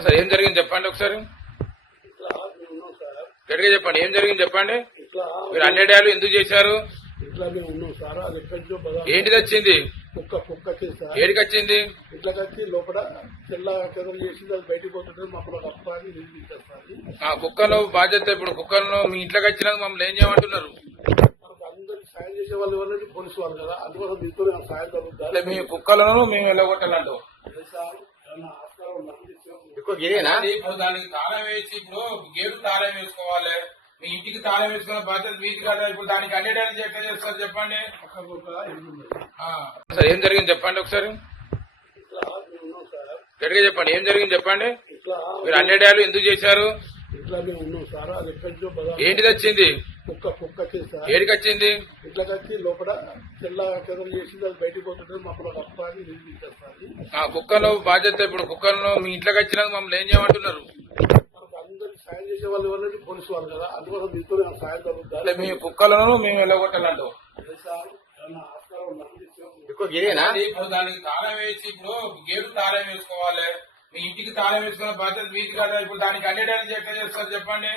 Sir ఏం జరిగింది చెప్పండి ఒకసారి. గట్టిగా చెప్పండి ఏం జరిగింది చెప్పండి. మీరు అన్నేడాలు ఎందుకు చేశారు? ఇట్లా మేము ఉన్నాం సార్ అది ఎక్కడి ఏంటిది వచ్చింది? కుక్క కుక్క వచ్చేసి సార్ ఏడికి వచ్చింది? ఇట్లా కట్టి లోపల తెల్ల చెదలు చేసింది అది బయటికి పోతుంటే మాకు అప్ప అని నీళ్ళు తీసేస్తుంది ఆ కుక్కను బాధ్యత ఇప్పుడు కుక్కను మీ ఇంట్లోకి వచ్చినాక మమ్మల్ని ఏం చేయమంటున్నారు? అందరికి సాయం చేసే వాళ్ళు ఎవరంటే పోలీసు వాళ్ళు కదా అందుకోసం మీతో సాయం మీ కుక్కలను మేము వెళ్ళగొట్టాలంటూ సార్ ఇదేనా ఇప్పుడు దానికి తాళం వేసి ఇప్పుడు గేటు తాళం వేసుకోవాలి. మీ ఇంటికి తాళం వేసుకునే బాధ్యత మీది కదా. ఇప్పుడు దానికి అన్నేడాలు ఎట్లా చేస్తారు చెప్పండి? సార్ ఏం జరిగింది చెప్పండి ఒకసారి. గట్టిగా చెప్పండి ఏం జరిగింది చెప్పండి? మీరు అన్నేడాలు ఎందుకు చేశారు? ఇట్లా మేము ఉన్నాం సార్. అది ఎక్కడి నుంచో బదా ఏంటిది వచ్చింది? కుక్క కుక్క వచ్చేసి సార్. ఏడికి వచ్చింది? ఇట్లా కట్టి లోపల తెల్ల చెదలు చేసింది అది బయటికి పోతుంటే మాకు అప్ప అని నీళ్ళు తీసేస్తుంది. ఆ కుక్కను బాధ్యత ఇప్పుడు కుక్కను మీ ఇంట్లోకి వచ్చినాక మమ్మల్ని ఏం చేయమంటున్నారు? అందరికి సాయం చేసే వాళ్ళు ఎవరంటే పోలీసు వాళ్ళు కదా అందుకోసం మీతో సాయం మీ కుక్కలను మేము వెళ్ళగొట్టాలంటూ దానికి తాళం వేసి ఇప్పుడు గేటు తాళం వేసుకోవాలి. మీ ఇంటికి తాళం వేసుకునే బాధ్యత మీది కదా ఇప్పుడు దానికి ఎట్లా చేస్తారు చెప్పండి.